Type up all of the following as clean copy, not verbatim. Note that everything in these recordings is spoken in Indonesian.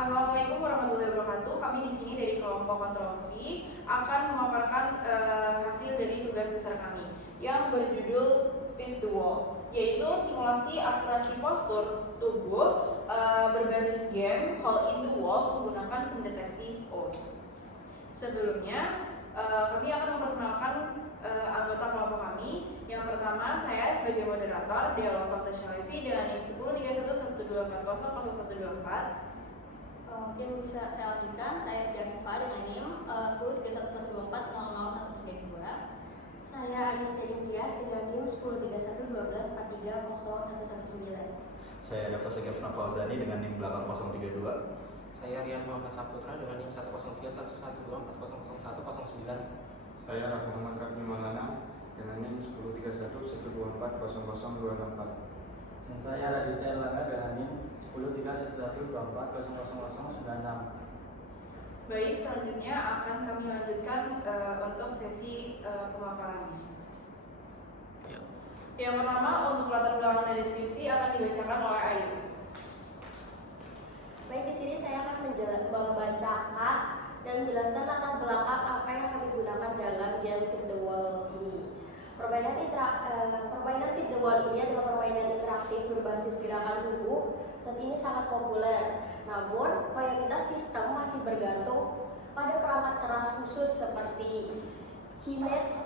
Assalamualaikum warahmatullahi wabarakatuh. Kami di sini dari kelompok Control V akan memaparkan hasil dari tugas besar kami yang berjudul Fit the Wall, yaitu simulasi akurasi postur tubuh berbasis game Hole in the Wall menggunakan pendeteksi pose. Sebelumnya, kami akan memperkenalkan anggota kelompok kami. Yang pertama, saya sebagai moderator Dialog Fakta Syarifi dengan NIM 103112400124. Mungkin bisa saya lanjutkan. Saya Diakifa dengan NIM 103112400132. Saya Agustin Tias dengan NIM 103112430119. Saya Dafa Segaf Nafalzani dengan NIM belakang 032. Saya Rian Muhammad Saputra dengan NIM 103112400109. Saya Muhammad Rafi Maulana dengan NIM 103112400264. Dan saya Raditya Erlangga dengan NIM 103112400096. Baik, selanjutnya akan kami lanjutkan untuk sesi pemaparannya. Yang pertama, untuk latar belakang dan deskripsi akan dibacakan oleh Ayu. Baik, di sini saya akan membacakan dan menjelaskan latar belakang apa yang kami gunakan dalam game Fit the Wall ini. Permainan Fit the Wall ini adalah permainan interaktif berbasis gerakan tubuh. Saat ini sangat populer. Namun, mayoritas sistem masih bergantung pada perangkat keras khusus seperti Kinect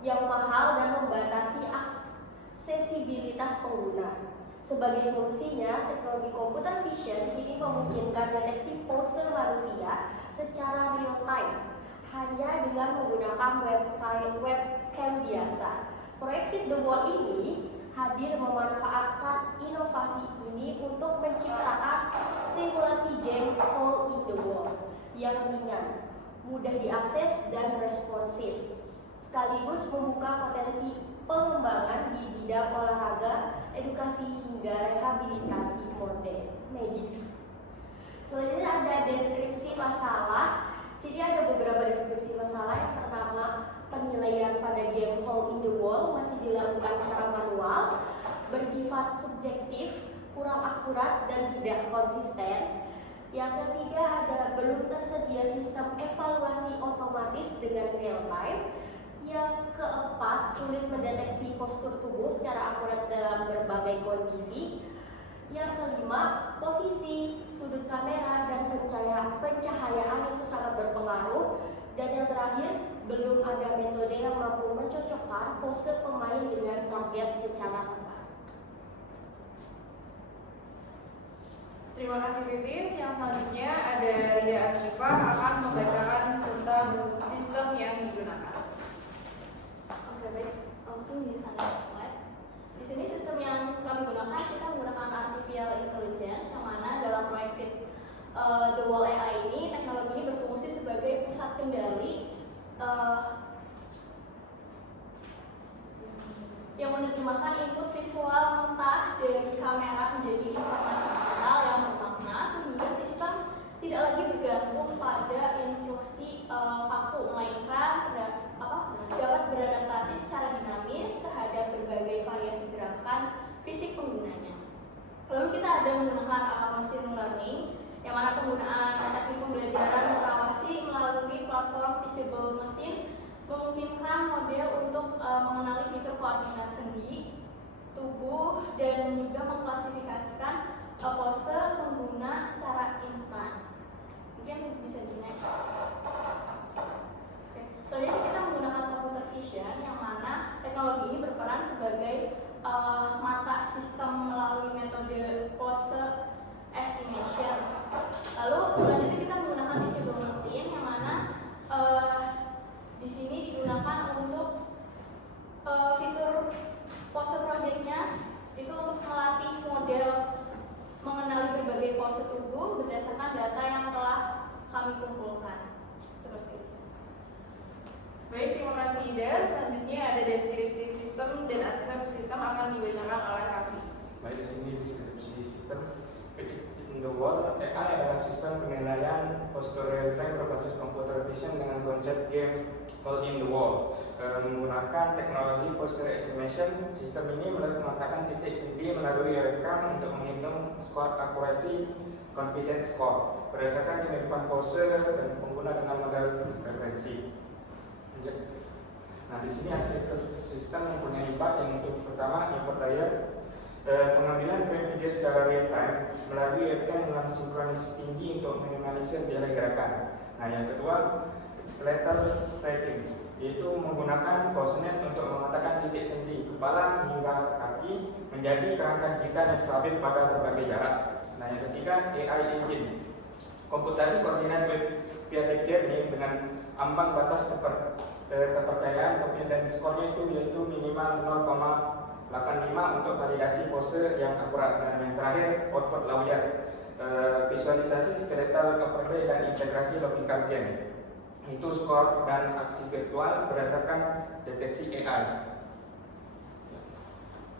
yang mahal dan membatasi aksesibilitas pengguna. Sebagai solusinya, teknologi computer vision kini memungkinkan deteksi pose manusia secara real time hanya dengan menggunakan webcam biasa. Proyek Fit the Wall ini hadir memanfaatkan inovasi ini untuk menciptakan simulasi game Hole in the Wall yang ringan, mudah diakses dan responsif, sekaligus membuka potensi pengembangan di bidang olahraga, edukasi hingga rehabilitasi medis. Selanjutnya ada deskripsi masalah. Sini ada beberapa deskripsi masalah. Yang pertama, penilaian pada game Hole in the Wall masih dilakukan secara manual, bersifat subjektif, kurang akurat dan tidak konsisten. Yang ketiga ada belum tersedia sistem evaluasi otomatis dengan real time. Yang keempat, sulit mendeteksi postur tubuh secara akurat dalam berbagai kondisi. Yang kelima, posisi, sudut kamera, dan pencahayaan itu sangat berpengaruh. Dan yang terakhir, belum ada metode yang mampu mencocokkan pose pemain dengan target secara tepat. Terima kasih Titis. Yang selanjutnya ada Rida Akifa akan membacakan tentang sistem yang digunakan. Oke, baik. Mungkin bisa lihat slide. Di sini sistem yang kami gunakan, kita menggunakan artificial intelligence, yang mana dalam proyek Fit the Wall AI ini, teknologi ini berfungsi sebagai pusat kendali yang menerjemahkan input visual mentah dari kamera menjadi informasi digital yang bermakna, sehingga sistem tidak lagi bergantung pada instruksi kaku, melainkan dapat beradaptasi secara dinamis terhadap berbagai variasi gerakan fisik penggunanya. Lalu kita ada menggunakan machine learning, yang mana penggunaan teknik pembelajaran terawasi melalui platform teachable machine memungkinkan model untuk mengenali fitur koordinat sendi, tubuh, dan juga mengklasifikasikan pose pengguna secara instan. Mungkin bisa di next. Selanjutnya kita menggunakan computer vision, yang mana teknologi ini berperan sebagai mata sistem melalui metode pose estimation. Lalu selanjutnya kita menggunakan teachable machine, yang mana di sini digunakan untuk fitur pose projectnya itu untuk melatih model mengenali berbagai pose tubuh berdasarkan data yang telah kami kumpulkan. Seperti itu. Baik, terima kasih Ida. Selanjutnya ada deskripsi sistem dan asisten sistem akan dibacakan oleh Raffi. Baik, di sini deskripsi sistem Fit the Wall AI adalah sistem penilaian postur real time berbasis computer vision dengan konsep game Hole in the Wall. Menggunakan teknologi posture estimation, sistem ini meletakkan titik sendi melalui rekam untuk menghitung skor akurasi confidence score berdasarkan kemiripan pose dan pengguna dengan model referensi. Nah, di sini ada sistem mempunyai 4 yang untuk pertama input layer, pengambilan frame video secara real time melalui webcam dengan sinkronis tinggi untuk minimalisir delay gerakan. Nah, yang kedua skeletal stacking, yaitu menggunakan PoseNet untuk mematakan titik sendi kepala hingga kaki menjadi kerangka kita yang stabil pada berbagai jarak. Nah, yang ketiga AI engine, komputasi koordinat web via deep learning dengan ambang batas kepercayaan dan skornya itu yaitu minimal 0,85 untuk validasi pose yang akurat. Dan yang terakhir output lawyer, visualisasi skeletal overlay dan integrasi logical game, itu skor dan aksi virtual berdasarkan deteksi AI.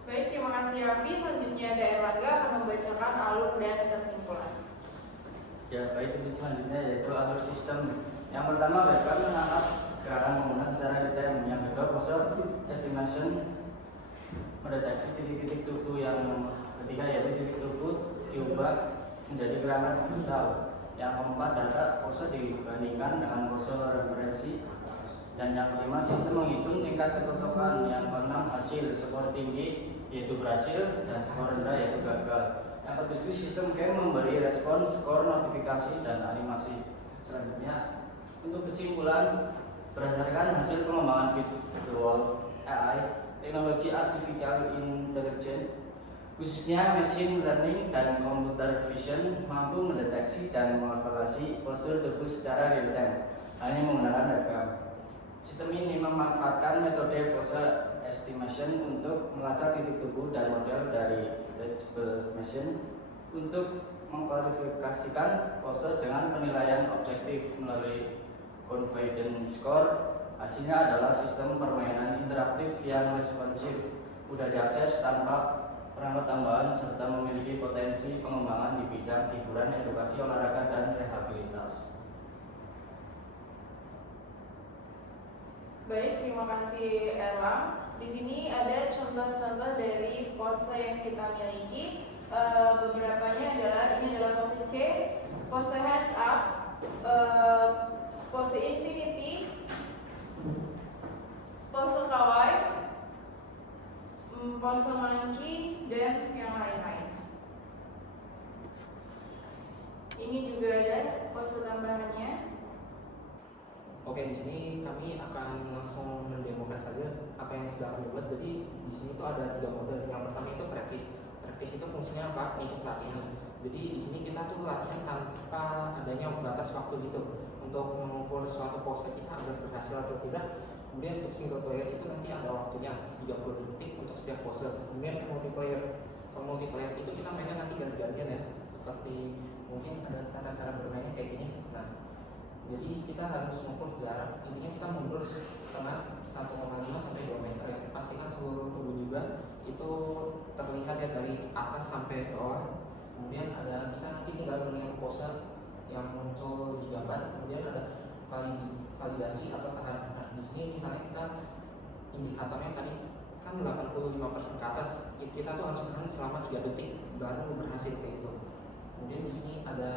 Baik, terima kasih Raffi. Selanjutnya ada Erlangga akan membacakan alur dan kesimpulan. Ya, baik, ini selanjutnya yaitu alur sistem. Yang pertama, webcam menangkap gerakan pengguna secara detail. Yang kedua, pose estimation mendeteksi titik-titik tubuh. Yang ketiga yaitu titik tubuh diubah menjadi gerakan digital. Yang keempat, data pose dibandingkan dengan pose referensi. Dan yang kelima, sistem menghitung tingkat kecocokan. Yang keenam, hasil skor tinggi yaitu berhasil dan skor rendah yaitu gagal. Yang ketujuh, sistem game memberi respon, skor, notifikasi, dan animasi. Selanjutnya, untuk kesimpulan, berdasarkan hasil pengembangan virtual AI, teknologi artificial intelligence, khususnya machine learning dan computer vision, mampu mendeteksi dan mengevaluasi postur tubuh secara real time hanya menggunakan webcam. Sistem ini memanfaatkan metode pose estimation untuk melacak titik tubuh dan model dari reachable machine untuk mengklarifikasikan pose dengan penilaian objektif melalui confidence score. Hasilnya adalah sistem permainan interaktif yang responsif, mudah diakses tanpa perangkat tambahan, serta memiliki potensi pengembangan di bidang hiburan, edukasi, olahraga, dan rehabilitas. Baik, terima kasih Erlang. Di sini ada contoh-contoh dari pose yang kita miliki. Beberapanya ini adalah pose C, pose hands up, pose infinity, pose kawaii, pose monkey, dan yang lain-lain. Ini juga ada pose tambahannya. Oke, di sini kami akan langsung mendemokan saja apa yang sudah kami buat. Jadi di sini tuh ada 3 mode. Yang pertama itu practice. Practice itu fungsinya apa? Untuk latihan. Jadi di sini kita tuh latihan tanpa adanya batas waktu gitu untuk mengukur suatu pose kita agar berhasil atau tidak. Kemudian untuk single player itu nanti ada waktunya 30 detik untuk setiap pose. Kemudian multiplayer. Kalau multiplayer itu kita mainnya nanti ganti-gantian ya. Seperti mungkin ada tata cara bermainnya kayak gini. Nah, jadi kita harus mengukur jarak. Intinya kita mundur setengah 1,5 sampai 2 meter ya. Pastikan seluruh tubuh juga itu terlihat ya dari atas sampai bawah. Kemudian kita nanti tinggal melihat pose yang muncul di gambar. Kemudian ada validasi atau tahan. Nah, di sini misalnya kita indikatornya tadi kan 85% ke atas. Kita tuh harus tahan selama 3 detik baru berhasil kayak itu. Kemudian di sini ada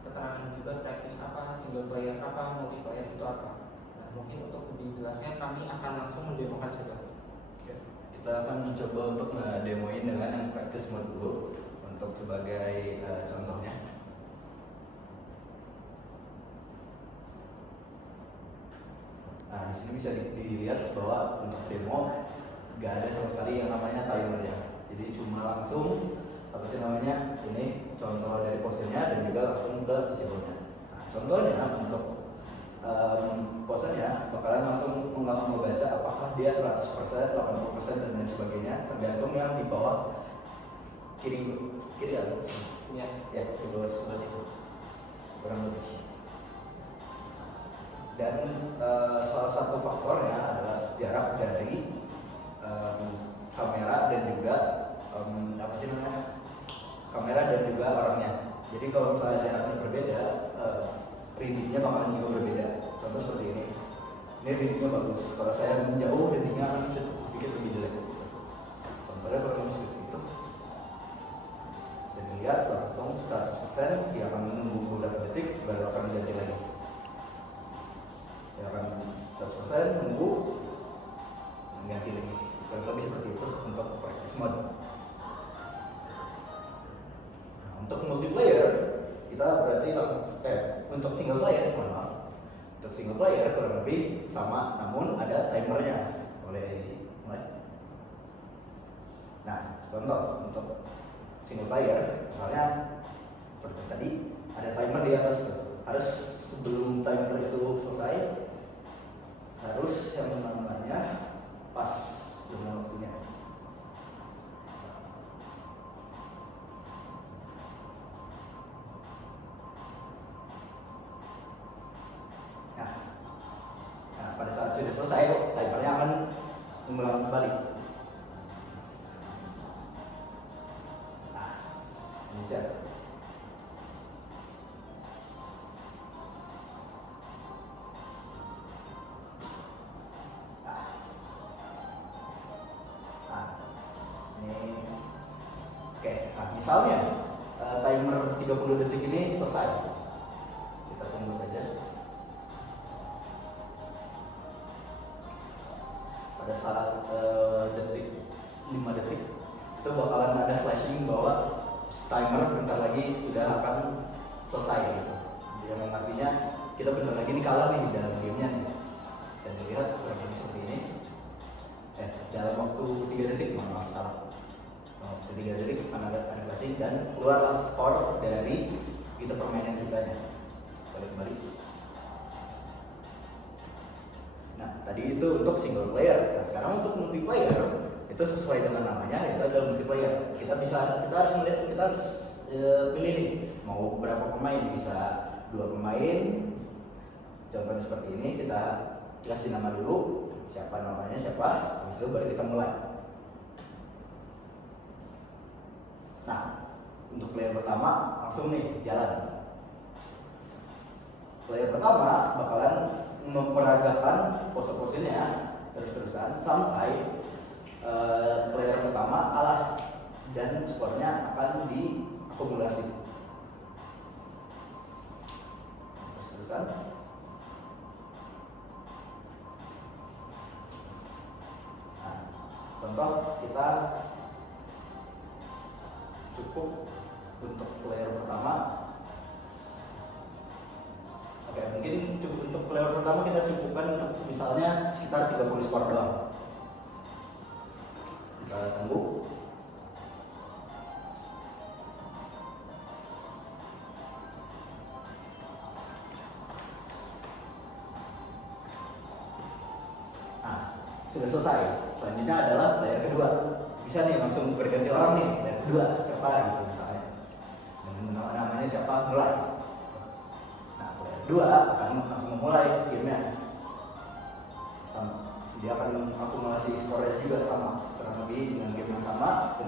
keterangan juga practice apa, single player apa, multiplayer itu apa. Nah, mungkin untuk lebih jelasnya kami akan langsung mendemokan saja. Kita akan mencoba untuk ngedemoin dengan yang practice mode dulu untuk sebagai contohnya. Nah, di sini bisa dilihat bahwa untuk demo nggak ada sama sekali yang namanya timernya. Jadi cuma langsung ini contoh dari posenya dan juga langsung ke tujuannya. Nah, contohnya untuk posenya bakalan langsung membaca apakah dia 100%, 80% dan lain sebagainya, tergantung yang di bawah kiri ya di bawah sebelah situ kurang lebih. Dan salah satu faktornya adalah jarak dari kamera dan juga kamera dan juga orangnya. Jadi kalau misalnya jaraknya berbeda, readingnya bakalan juga berbeda. Contoh seperti ini readingnya bagus. Kalau saya menjauh, readingnya akan sedikit lebih jelek. Contohnya kalau seperti itu, saya lihat langsung 100% dia akan menunggu beberapa detik baru akan diganti lagi. Dia akan 100% menunggu ganti lagi. Kurang lebih seperti itu untuk practice mode. Nah, untuk multiplayer kita berarti untuk single player, maaf. Untuk single player kurang lebih sama, namun ada timernya. Boleh mulai. Nah, contoh untuk single player, misalnya seperti tadi ada timer di atas, harus sebelum timer itu selesai harus yang namanya pas dengan waktunya. Nah, pada saat sudah selesai, timernya akan mengulang kembali. Nah, ini cara. Misalnya timer 30 detik ini selesai, kita tunggu saja. Pada saat detik 5 detik itu bakalan ada flashing bahwa timer bentar lagi sudah akan selesai gitu. Yang artinya kita bentar lagi ini kalah nih dalam gamenya nih. Bisa dilihat kurang lebih seperti ini. Dalam waktu 3 detik, maaf salah. 3 detik akan ada flashing dan keluar skor dari kita permainan kita. Balik kembali. Nah, tadi itu untuk single player. Nah, sekarang untuk multiplayer itu sesuai dengan namanya, itu adalah multiplayer. Kita harus melihat, kita harus pilih nih mau berapa pemain, bisa 2 pemain. Contohnya seperti ini, kita kasih nama dulu, siapa namanya siapa, habis itu baru kita mulai. Nah, untuk player pertama langsung nih jalan. Player pertama bakalan memperagakan pose-posenya terus-terusan sampai player pertama kalah dan skornya akan diakumulasi terus-terusan. Nah, contoh kita cukup untuk player pertama. Oke, mungkin untuk player pertama kita cukupkan untuk misalnya sekitar 30 skor doang. Kita tunggu. Nah, sudah selesai. Selanjutnya adalah player kedua. Bisa nih langsung berganti orang nih, player kedua siapa gitu misalnya. Dan namanya siapa, mulai. Nah, player kedua akan langsung memulai gamenya. Dia akan akumulasi skornya juga sama, kurang lebih dengan game yang sama,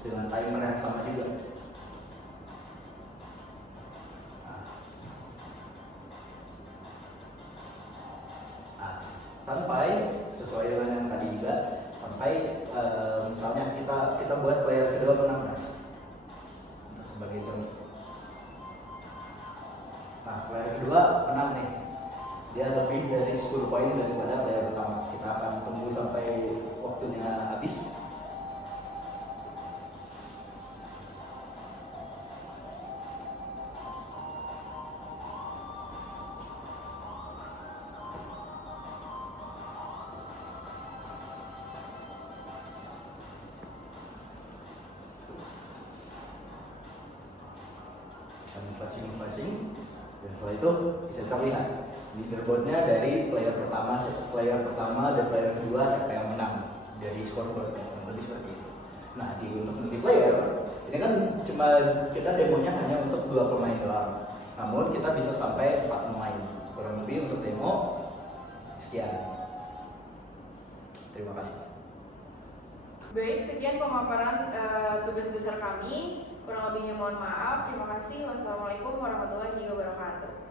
dengan timer yang sama juga. Sampai sesuai dengan yang tadi juga, sampai misalnya kita buat player kedua menang sebagai contoh. Nah, player kedua menang nih, dia lebih dari 10 poin daripada player pertama. Kita akan tunggu sampai waktunya habis. Flashing, dan setelah itu bisa terlihat leaderboardnya dari player pertama dan player kedua siapa yang menang dari scoreboard yang lebih seperti itu. Nah, untuk multiplayer ini kan cuma kita demonya hanya untuk 2 pemain doang, namun kita bisa sampai 4 pemain kurang lebih. Untuk demo sekian. Terima kasih. Baik, sekian pemaparan tugas besar kami. Kurang lebihnya mohon maaf. Terima kasih. Wassalamualaikum warahmatullahi wabarakatuh.